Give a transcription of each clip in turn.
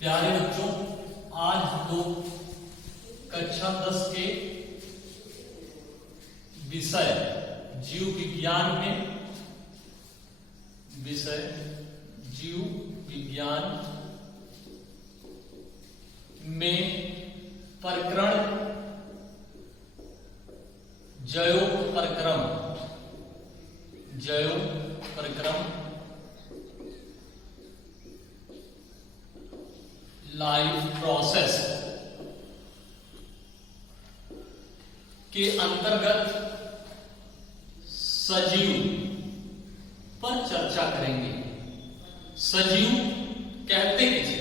प्यारे बच्चों, आज हम लोग कक्षा 10 के विषय जीव विज्ञान में प्रकरण जैव प्रक्रम लाइफ प्रोसेस के अंतर्गत सजीव पर चर्चा करेंगे। सजीव कहते किसे?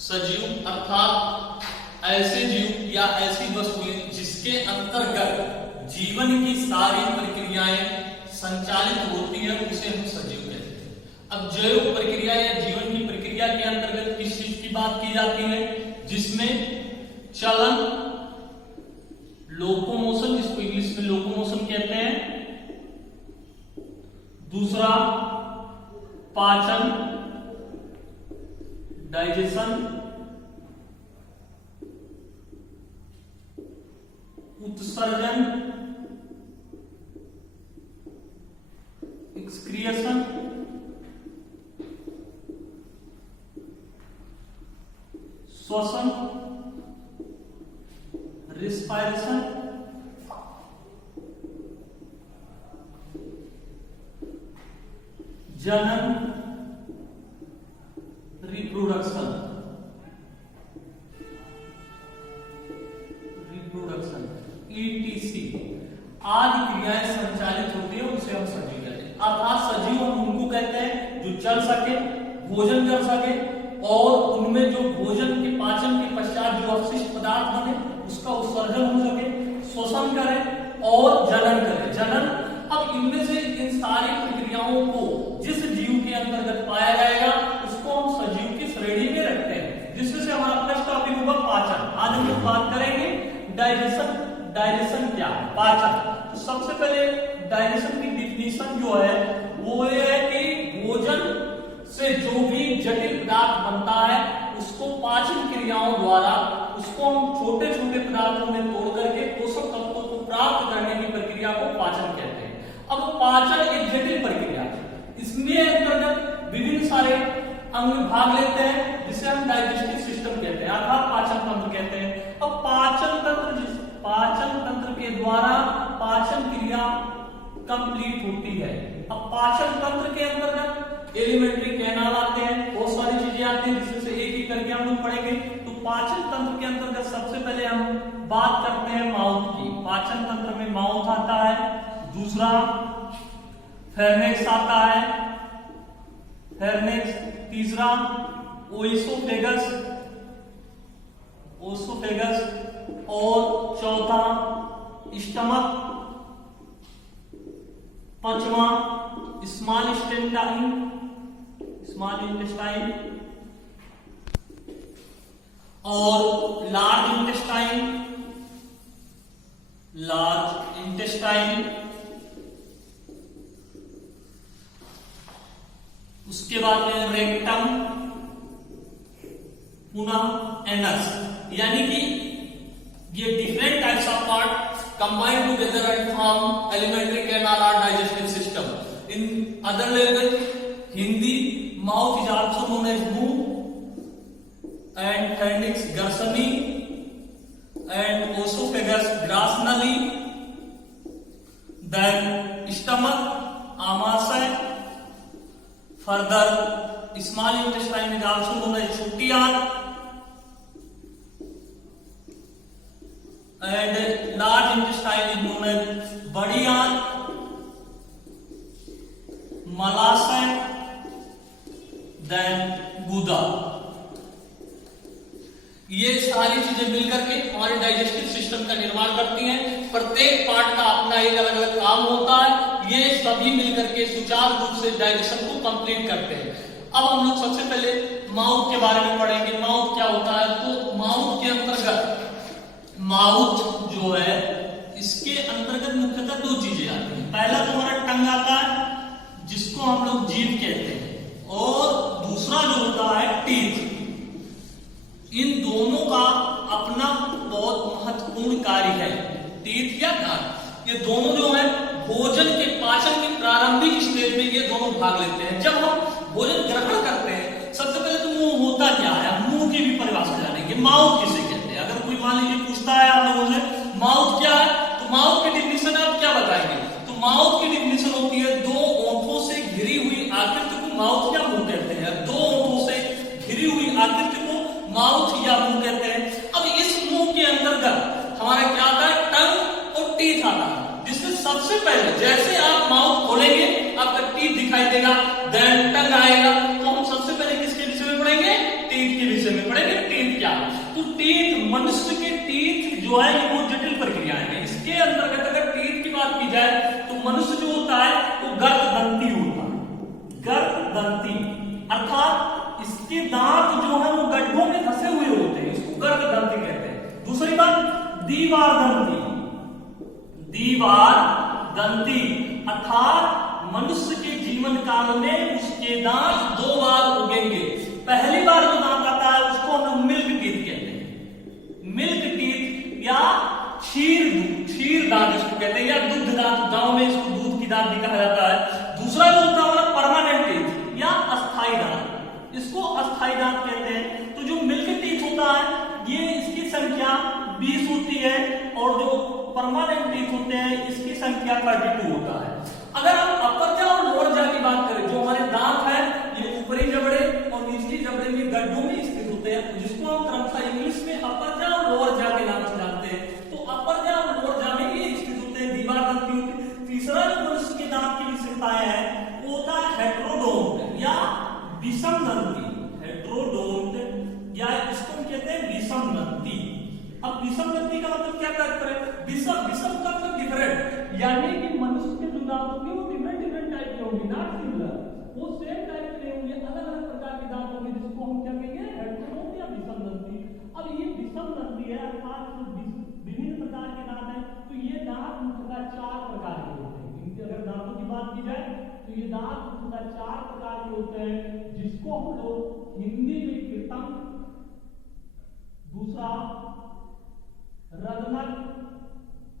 सजीव अर्थात ऐसे जीव या ऐसी वस्तुएं जिसके अंतर्गत जीवन की सारी प्रक्रियाएं संचालित होती है, उसे हम सजीव कहते हैं। अब जैव प्रक्रिया या जीवन की प्रक्रिया के अंतर्गत किस चीज की बात की जाती है? जिसमें चलन, लोकोमोशन, जिसको इंग्लिश में लोकोमोशन कहते हैं, दूसरा पाचन, डाइजेशन, उत्सर्जन, एक्सक्रिएशन, श्वसन, रिस्पायरेशन, जनन, रिप्रोडक्शन, ETC आदि क्रियाएं संचालित होती है, उसे हम सजीव कहते हैं। अर्थात सजीव हम उनको कहते हैं जो चल सके, भोजन कर सके और उनमें जो भोजन के पाचन के पश्चात जो अवशिष्ट पदार्थ बने उसका उत्सर्जन हो सके, श्वसन करे और जनन करे। जनन, अब इनमें से इन सारी प्रक्रियाओं को जिस जीव के अंतर्गत पाया जाएगा उसको हम सजीव की श्रेणी में रखते हैं, जिसमें से हमारा फर्स्ट टॉपिक होगा पाचन। आज हम लोग बात करेंगे डाइजेशन। डाइजेशन क्या है? पाचन। तो सबसे पहले डाइजेशन की डिफिनीशन जो है वो ये है कि भोजन से जो भी जटिल पदार्थ बनता है उसको पाचन क्रियाओं द्वारा उसको हम छोटे छोटे पदार्थों में तोड़ करके पोषक तत्वों को प्राप्त करने की प्रक्रिया को पाचन कहते हैं। अब पाचन एक जटिल प्रक्रिया है, इसमें अंतर्गत विभिन्न सारे अंग भाग लेते हैं जिसे हम डाइजेस्टिव सिस्टम कहते हैं अर्थात पाचन तंत्र कहते हैं। अब पाचन तंत्र के द्वारा पाचन क्रिया कंप्लीट होती है। अब पाचन तंत्र के अंतर्गत एलिमेंट्री कैनाल आते हैं, बहुत सारी चीजें आती हैं जिसमें से एक एक करके हम लोग पढ़ेंगे। तो पाचन तंत्र के अंतर्गत सबसे पहले हम बात करते हैं माउथ की। पाचन तंत्र में माउथ आता है, दूसरा फेर्नेक्स आता है, तीसरा ओसोफेगस और चौथा स्टमक, पांचवा स्मॉल इंटेस्टाइन और लार्ज इंटेस्टाइन। उसके बाद में रेक्टम, पुनः एनस। यानी कि ये different types of part combined together and form alimentary canal और digestive system. In other language Hindi, mouth is also known as मुंह एंड फेर्निक्स गर्सनी एंड ओसोफेगस ग्रासनली, देन स्टमक आमाशय, further small intestine is also known as छोटी आंत and large intestine is known as बड़ी आंत, मलाशय, then गुदा। ये सारी चीजें मिलकर के हमारे डाइजेस्टिव सिस्टम का निर्माण करती हैं। प्रत्येक पार्ट का अपना एक अलग अलग काम होता है, ये सभी मिलकर के सुचारू रूप से डाइजेशन को कंप्लीट करते हैं। अब हम लोग सबसे पहले माउथ के बारे में पढ़ेंगे। माउथ क्या होता है? तो माउथ के अंतर्गत, माउथ जो है इसके अंतर्गत मुख्यतः दो चीजें आती हैं। पहला तो हमारा टंग आता है जिसको हम लोग जीभ कहते हैं, और दूसरा जो होता है टीथ। दोनों का अपना बहुत महत्वपूर्ण कार्य है। टीथ या दांत, ये दोनों जो है भोजन के पाचन के प्रारंभिक स्टेज में ये दोनों भाग लेते हैं। जब हम भोजन ग्रहण करते हैं, सबसे पहले तो मुंह होता क्या है, मुंह की भी परिभाषा जानेंगे। माउथ किसे कहते हैं? अगर कोई मान लीजिए पूछता है आप लोगों से माउथ क्या है, तो माउथ की डिफिनेशन आप क्या बताएंगे? तो माउथ की डिफिनेशन होती है दो ओंठों से घिरी हुई आकृति को माउथ या मुंह कहते हैं। दो ओंठों से घिरी हुई आकृति को माउथ या मुंह कहते हैं। अब इस मुंह के अंतर्गत हमारा क्या आता है? टंग और टीथ आता है, जिसमें सबसे पहले जैसे आप माउथ खोलेंगे आपका टीथ दिखाई देगा, देन टंग आएगा। तो हम सबसे पहले किसके विषय में पढ़ेंगे? टीथ के विषय में पढ़ेंगे। टीथ क्या? तो टीथ, मनुष्य के टीथ जो है वो जटिल प्रक्रियाएं हैं। इसके अंतर्गत अगर टीथ की बात की जाए तो मनुष्य जो होता है वो गर्ददंती होता है। गर्ददंती अर्थात इसके दांत जो है वो गड्ढों में फंसे हुए होते हैं, इसको गर्ददंती कहते हैं। दूसरी बात दीवारदंती, दीवारदंती अर्थात मनुष्य के जीवन काल में उसके दांत दो बार उगेंगे। पहली बार जो दांत आता है उसको हम लोग मिल्क टीथ कहते हैं। मिल्क टीथ या क्षीर दांत इसको कहते हैं, या दूध दांत, गांव में इसको दूध की दांत भी कहा जाता है। दूसरा जो होता है हमारा परमानेंट टीथ या अस्थाई दांत, इसको अस्थाई दांत कहते हैं। तो जो मिल्क टीथ होता है ये इसकी संख्या 20 होती है, और जो परमानेंट टीथ होते हैं इसकी संख्या 32 होता है। अगर हम अपर जा और लोअर जा की बात करें, जो हमारे दांत है ये ऊपरी जबड़े और निचली जबड़े में गड्ढों में स्थित होते हैं, जिसको हम क्रमशः इंग्लिश में अपर जा और लोअर जा के नाम से जानते हैं। तो अपर जा और लोअर जा में ये स्थित होते हैं, दीवारदंती होती है। तीसरा जो मनुष्य के दांत की विशेषताएं है वो होता है हेट्रोडोंट या विषमदंती। हेट्रोडोंट या इसको हम कहते हैं विषमदंती। अब विषमदंती का मतलब क्या तात्पर्य है? विषम का मतलब डिफरेंट, यानी कि मनुष्य के जो दांत होंगे वो डिफरेंट टाइप के होंगे, नॉट सिमिलर। वो सेम टाइप के होंगे, अलग अलग प्रकार के दांत होंगे, जिसको हम क्या कहेंगे? हेट्रोडोंट या विषमदंती। अब ये विषमदंती है अर्थात विभिन्न प्रकार के दांत हैं। तो ये दांत मुख्यतः 4 प्रकार के होते हैं। इनकी अगर दांतों की बात की जाए तो ये दांत मुख्यतः 4 प्रकार के होते हैं, जिसको हम लोग हिंदी में कृतंक, दूसरा रदनक।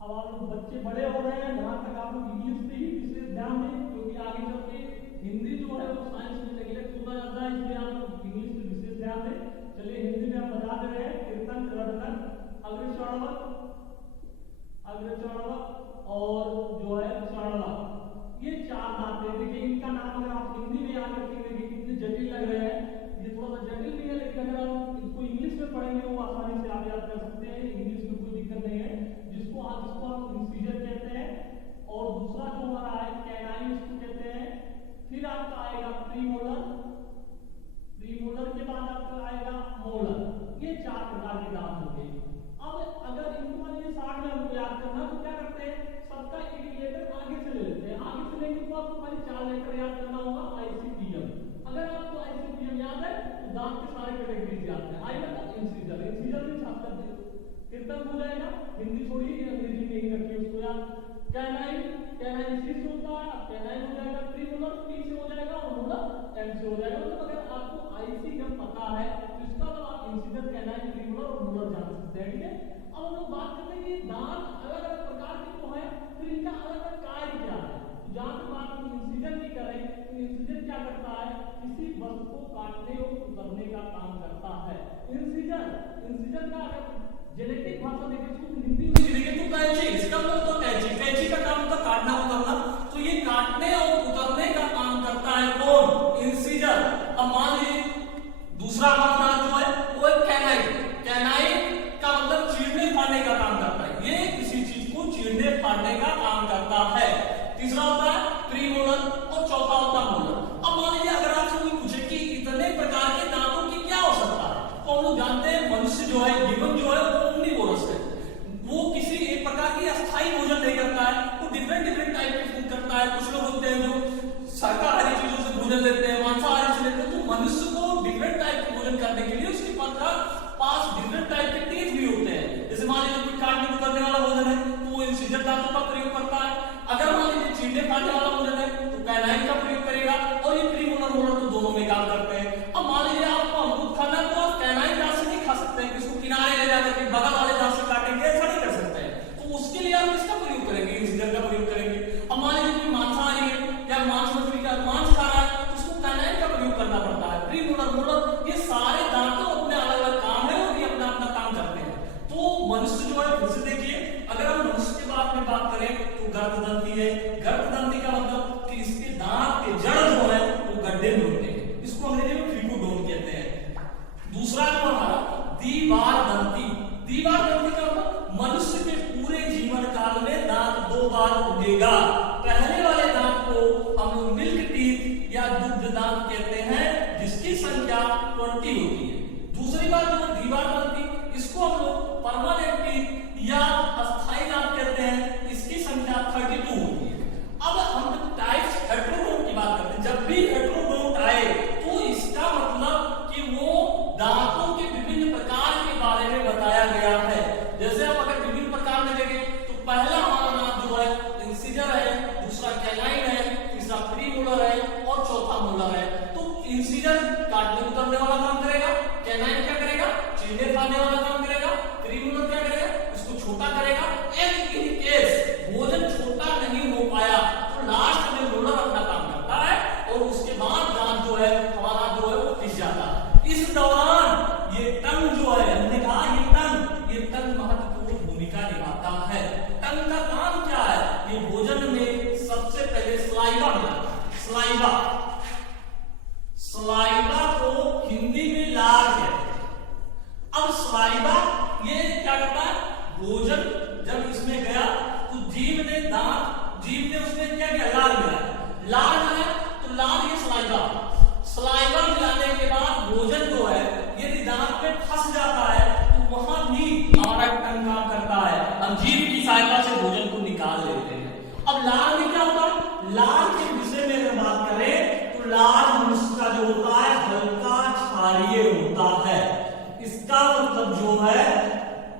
अब आप लोग बच्चे बड़े हो रहे हैं, जहां तक आप लोग इंग्लिश पे ही विशेष ध्यान दें, क्योंकि आगे चल के हिंदी जो है वो साइंस में नेग्लेक्ट होता जाता है, इसलिए आप लोग इंग्लिश पे विशेष ध्यान दें। चलिए हिंदी में हम बता दे रहे हैं, कृतंक, रदनक, अग्रचर्णवक और जो है चर्णवक, ये 4 दांत हैं। देखिए इनका नाम अगर आप हिंदी में याद रखेंगे कितने जटिल लग रहे हैं, ये थोड़ा सा जटिल भी है, लेकिन अगर आप इसको इंग्लिश में पढ़ेंगे वो आसानी से आप याद कर सकते हैं, इंग्लिश में कोई दिक्कत नहीं है। जिसको हम इंसिजर कहते हैं, और दूसरा जो हमारा है कैनाइन इसको कहते हैं। फिर आपका आएगा प्रीमोलर, प्रीमोलर के बाद आपका आएगा मोलर। ये 4 प्रकार के दांत होंगे। अब अगर इनको ये 60 में हमको याद करना तो क्या करते हैं, सबका एक लेटर आगे से ले लेते हैं। आगे से लेंगे तो आपको खाली 4 लेटर याद करना होगा, ICPM। अगर आपको ICPM याद है तो दांत के सारे कैटेगरीज याद है। आएगा तो इंसिजर, इंसिजर में छाप कर कृतंक हो जाएगा, हिंदी छोड़िए अंग्रेजी में ही रखिए उसको याद। कैनाइन, कैनाइन सी से होता है, अब कैनाइन हो जाएगा, प्रीमोलर P से हो जाएगा और मोलर M से हो जाएगा। मतलब अगर आपको ICPM पता है तो इसका मतलब आप इंसिजर, कैनाइन, प्रीमोलर और मोलर जान सकते हैं। ठीक है, अब हम लोग बात करते हैं कि दांत अलग अलग प्रकार के तो है, फिर इनका अलग अलग कार्य क्या है। तो जहां तक बात हम इंसिजर की करें तो इंसिजर क्या करता है, किसी वस्तु को काटने और उतरने का काम करता है। इंसिजर का अगर जेनेटिक भाषा देखें तो हिंदी में देखें तो कैंची, इसका मतलब तो कैंची का काम होता है काटना उतरना। तो ये काटने और उतरने का काम करता है कौन? इंसिजर। अब मान लीजिए दूसरा हमारा जो है वो है कैनाइन। कैनाइन का मतलब चीरने फाड़ने का काम करता है, ये किसी चीज को चीरने फाड़ने का काम करता है। तीसरा होता है प्रीमोलर और चौथा होता है मोलर। अब मान लीजिए अगर आपसे कोई पूछे कि इतने प्रकार के दांतों की क्या हो सकता है, तो हम लोग जानते हैं मनुष्य जो है, जीवन जो है वो ओमनिवोरस है। वो किसी एक प्रकार की अस्थायी भोजन नहीं करता है, वो डिफरेंट टाइप के फूड करता है। कुछ लोग होते हैं जो शाकाहारी चीजों से भोजन लेते हैं, मांसाहारी से लेते हैं। तो मनुष्य को डिफरेंट टाइप के भोजन करने के लिए उसके पास डिफरेंट टाइप के टीथ भी होते हैं। जैसे मान लीजिए कोई काटने उतरने वाला भोजन है तो वो इंसिजर दांतों का प्रयोग करता है। अगर मान लीजिए चीरने फाड़ने वाला भोजन है तो कैनाइन का प्रयोग करेगा, और ये प्रीमोलर मोलर तो दोनों में काम करते हैं। अब मान लीजिए आपको अमरूद खाना है तो आप कैनाइन दांत से नहीं खा सकते हैं, किसको द्विबारदंती। द्विबारदंती का मतलब मनुष्य के पूरे जीवन काल में दांत 2 बार उगेगा। पहले वाले दांत को हम लोग मिल्क टीथ या दुग्ध दांत कहते हैं, जिसकी संख्या 20 होती है। दूसरी बात जो द्विबारदंती, इसको हम लोग परमानेंट टीथ या अस्थायी दांत कहते हैं, इसकी संख्या 32 होती है। अब हम टाइप्स हेटेरोडोंट की बात करते हैं। जब भी हेटेरोडोंट आए तो इसका मतलब कि वो दांतों के विभिन्न प्रकार के बारे में बताया गया है। जैसे आप अगर विभिन्न प्रकार में देखें तो पहला हमारा दांत जो है इंसिजर है, दूसरा कैनाइन है, तीसरा प्रीमोलर है और चौथा मोलर है। तो इंसिजर काटने उतरने वाला काम करेगा, कैनाइन क्या करेगा, चीरने फाड़ने वाला काम करेगा, प्रीमोलर क्या करेगा, इसको छोटा करेगा। एंड इन केस भोजन छोटा नहीं हो पाया तो लास्ट में मोलर अपना काम करता है और उसके बाद दांत जो है हमारा जो है वो पिस जाता है। इस दौरान ये टंग जो है, हमने कहा ये टंग महत्वपूर्ण भूमिका निभाता है। टंग का काम क्या है, ये भोजन में सबसे पहले सलाइवा मिलाता है। सलाइवा को हिंदी में लार कहते हैं। अब सलाइवा ये क्या करता है, भोजन जब इसमें गया तो जीभ ने उसमें क्या किया, लार मिलाया तो लार ये सलाइवा मिलाने के बाद भोजन जो है यदि दांत में फंस जाता है तो वहां भी हमारा टंग काम करता है। हम जीभ की सहायता से भोजन को निकाल लेते हैं। अब लार में क्या होता है, लार के विषय में अगर बात करें तो लार मनुष्य का जो होता है हल्का क्षारीय होता है। इसका मतलब जो है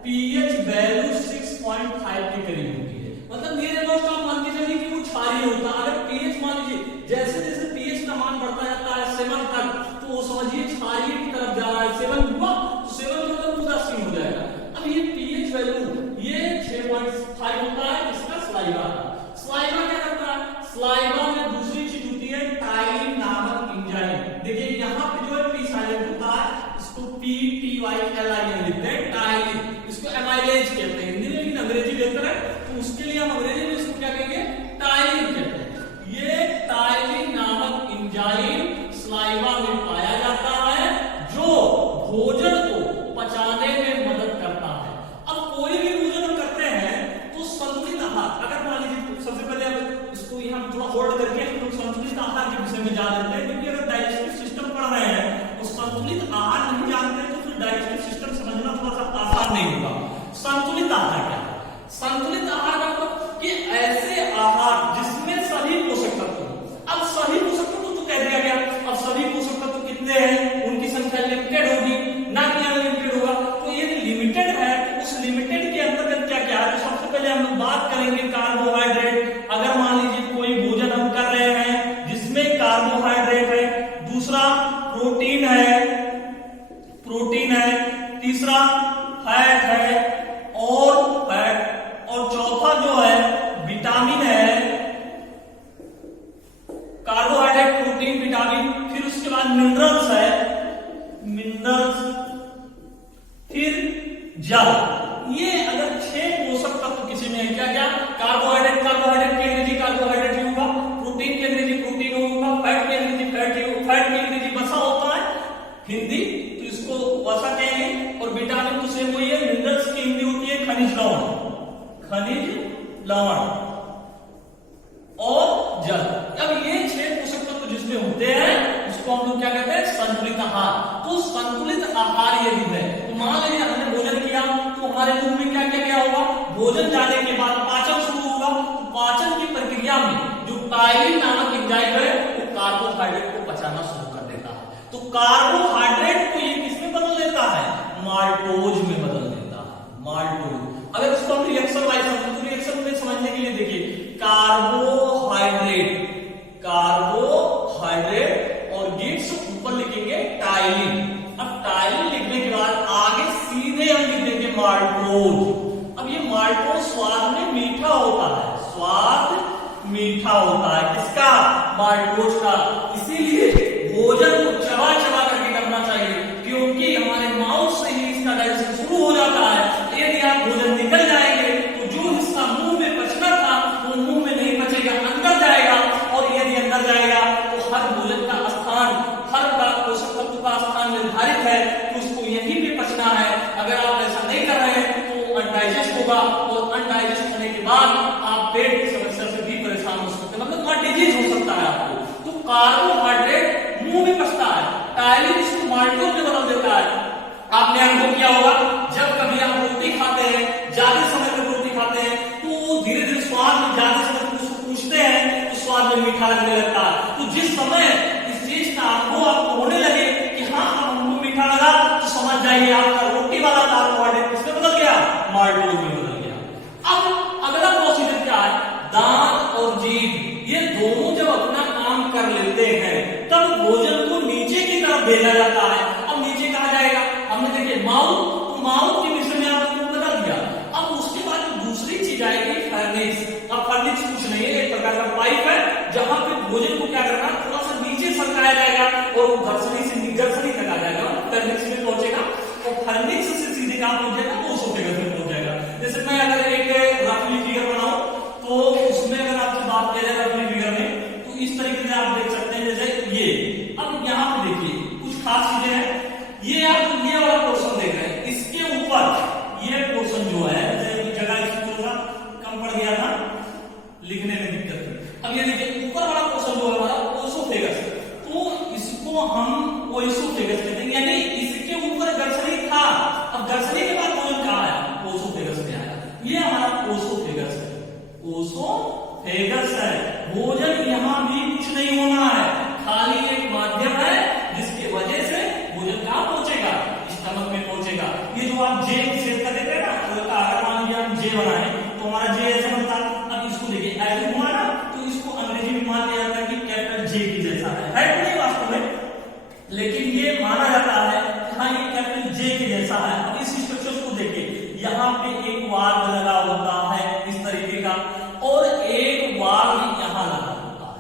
पीएच वैल्यू 6.5 के करीब होती है। मतलब मेरे दोस्त आप मान के चलिए कि वो क्षारीय होता है। अगर पीएच मान लीजिए जैसे जैसे पीएच का मान बढ़ता जाता है 7 तक, तो वो समझिए क्षारीय की तरफ जा रहा है। 7 हुआ तो 7 मतलब उदासीन हो जाएगा। अब ये पीएच वैल्यू ये 6.5 होता है। इसका सलाइवा क्या करता है, सलाइवा में दूसरी चीज होती है टाइलिन नामक एंजाइम। देखिए यहाँ पे जो है पी साइलेंट होता है, इसको PTYLIN लिखते हैं, टाइलिन। इसको एमाइलेज कहते हैं हिंदी में, लेकिन अंग्रेजी बेहतर है तो उसके लिए हम अंग्रेजी में इसको क्या कहेंगे, टाइलिन कहते हैं। ये टाइलिन नामक एंजाइम सलाइवा में पाया जाता है जो भोजन को पचाने में मदद करता है। अब कोई भी भोजन हम करते हैं तो संतुलित आहार, अगर मान लीजिए सबसे पहले अब इसको यहाँ थोड़ा होल्ड करके हम लोग संतुलित आहार के विषय में जान लेते हैं, क्योंकि अगर डाइजेस्टिव सिस्टम पढ़ रहे हैं तो संतुलित आहार नहीं जानते तो फिर डाइजेस्टिव सिस्टम समझना थोड़ा सा आसान नहीं होगा। संतुलित आहार क्या है, संतुलित आहार का मतलब कि ऐसे आहार जिसमें सभी पोषक तत्व हो। अब सभी पोषक तत्व तो कह दिया गया, अब सभी पोषक तत्व कितने हैं, उनकी संख्या लिमिटेड होगी, ना कि अनलिमिटेड होगा। तो ये लिमिटेड है तो उस लिमिटेड के अंतर्गत क्या क्या है, तो सबसे पहले हम लोग बात करेंगे कार्बोहाइड्रेट। अगर मान लीजिए कोई भोजन हम कर रहे हैं जिसमें कार्बोहाइड्रेट है, दूसरा प्रोटीन है, तीसरा फैट है और चौथा जो है विटामिन है। कार्बोहाइड्रेट, प्रोटीन, विटामिन, फिर उसके बाद मिनरल्स है, फिर जल। ये अगर 6 पोषक तत्व किसी में है, क्या क्या, कार्बोहाइड्रेट की अंग्रेजी कार्बोहाइड्रेट ही होगा, प्रोटीन की अंग्रेजी प्रोटीन होगा, फैट की अंग्रेजी फैट की अंग्रेजी वसा होता है हिंदी, तो इसको वसा कहेंगे। और विटामिन तो सेम वही है, मिनरल्स की हिंदी होती है खनिज लवण और जल। अब ये 6 पोषक तत्व जिसमें होते हैं उसको हम लोग क्या कहते हैं, संतुलित आहार। तो संतुलित आहार यदि है तो मान लीजिए हमने भोजन किया तो हमारे मुंह में क्या क्या गया होगा, भोजन जाने के बाद पाचन शुरू होगा। तो पाचन की प्रक्रिया में जो टाइलिन नामक एंजाइम है वो कार्बोहाइड्रेट को पचाना शुरू कर देता है। तो कार्बोहाइड्रेट को ये किसमें बदल देता है, माल्टोज में बदल देता है, माल्टोज। अगर उसको हम रिएक्शन वाइज रिएक्शन में समझने के लिए देखिए, कार्बोहाइड्रेट और गिट्स ऊपर लिखेंगे टाइलिन। अब टाइलिन लिखने के बाद आगे सीधे हम लिख देंगे माल्टोज। अब ये माल्टोज स्वाद में मीठा होता है, किसका, माल्टोज का। इसीलिए भोजन को चबा चबा करके करना चाहिए, क्योंकि हमारे माउथ से ही इसका डाइजेशन शुरू हो जाता है। यदि आप भोजन निकल जाएंगे तो जो हिस्सा मुंह में पचना था वो मुंह में नहीं पचेगा, अंदर जाएगा। और यदि अंदर जाएगा तो हर भोजन का स्थान, हर पोषक तत्व का स्थान निर्धारित है, तो उसको यहीं पे पचना है। बाद आप पेट की समस्या से भी परेशान हो सकते हैं, मतलब डिजीज हो सकता है आपको। तो कार्बोहाइड्रेट मुंह में पचता है, टायलिन इसको माल्टोज में बदल देता है। आपने अनुभव किया होगा, जब कभी आप रोटी खाते हैं, ज्यादा समय तक रोटी खाते हैं, तो धीरे धीरे स्वाद में ज्यादा समय तक उसको पूछते हैं तो स्वाद में मीठा लगने लगता है। तो जिस समय इस चीज का अनुभव आपको होने लगे कि हाँ हमको मीठा लगा, तो समझ जाइए आपका रोटी वाला कार्बोहाइड्रेट किसमें बदल गया, माल्टोज में बदल गया। अब अगला प्रोसीजर क्या है, दांत और जीभ ये दोनों जब अपना काम कर लेते हैं तब भोजन को नीचे की तरफ भेजा जाता है। अब नीचे कहा जाएगा, हमने देखिए माउथ, तो माउथ के विषय में आपको बता दिया। अब उसके बाद दूसरी चीज आएगी फर्निक्स। अब फर्निक्स कुछ नहीं है, एक प्रकार का पाइप है जहां पे भोजन को क्या करना, थोड़ा सा नीचे सरकाया जाएगा और वो घर्षणी से निगर्षणी तक आ जाएगा, फर्निक्स में पहुंचेगा और फर्निक्स से सीधे कहां पहुंच जाएगा, ओसोफेगस में पहुंच जाएगा। जैसे मैं अगर एक रफली फिगर बनाऊं तो उसमें अगर आपसे बात किया जाए रफली फिगर में, तो इस तरीके से आप देख सकते हैं जैसे ये। अब यहाँ पे देखिए कुछ खास चीजें हैं, ये आप ये वाला पोर्शन देख रहे हैं, इसके ऊपर ये पोर्शन जो है, जगह इसको थोड़ा कम पड़ गया था, लिखने में दिक्कत है। अब ये देखिए ऊपर वाला पोर्शन जो है हमारा ओसोफेगस, तो इसको हम ओसोफेगस कहते हैं, यानी इसके ऊपर घर्षणी था। अब घर्षणी के बाद भोजन कहाँ आया, ओसोफेगस में आया। ये हमारा ओसोफेगस है, ओसोफेगस है। भोजन यहाँ भी कुछ नहीं होना है, खाली एक माध्यम है जिसके वजह से भोजन कहाँ पहुंचेगा, स्टमक में पहुंचेगा। ये जो आप जे शेप का देते हैं ना, तो अगर मान लीजिए हम जे बनाए तो हमारा जे ऐसा बनता है। अब इसको देखिए ऐसे हुआ ना, तो इसको अंग्रेजी में मान लिया जाता है कि कैपिटल जे की जैसा है तो नहीं वास्तव में, लेकिन ये माना जाता है हाँ ये कैपिटल जे के जैसा है। अब इस स्ट्रक्चर को देखिए, यहाँ पे एक वाल्व लगा होता है इस तरीके का और एक वाल्व यहाँ लगा होता है।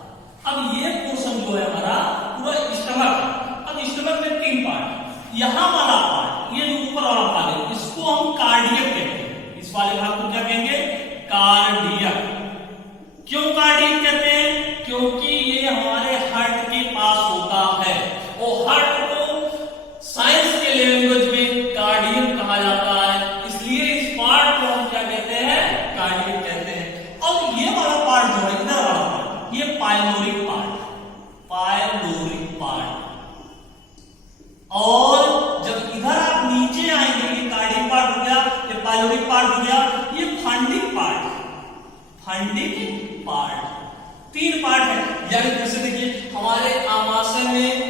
अब ये पोर्शन जो है हमारा पूरा स्टमक। अब स्टमक में तीन पार्ट, यहाँ वाला पार्ट, ये जो ऊपर वाला पार्ट है, इसको हम कार्डियक कहते हैं। इस वाले भाग को क्या कहेंगे, कार्डियक। क्यों कार्डियक कहते हैं, क्योंकि ये हमारे हार्ट के पास होता है और हार्ट को साइंस के लैंग्वेज में कार्डियक कहा जाता है, इसलिए इस पार्ट को हम क्या कहते हैं, कार्डियक कहते हैं। और ये वाला पार्ट जो है, इधर वाला पार्ट, ये पाइलोरिक पार्ट, पाइलोरिक पार्ट। और जब इधर आप नीचे आएंगे, ये कार्डियक पार्ट हो गया, ये पाइलोरिक पार्ट हो गया, ये फंडिक पार्ट, फंडिक पार्ट। तीन पार्ट है, यानी जैसे देखिए हमारे आमाशय में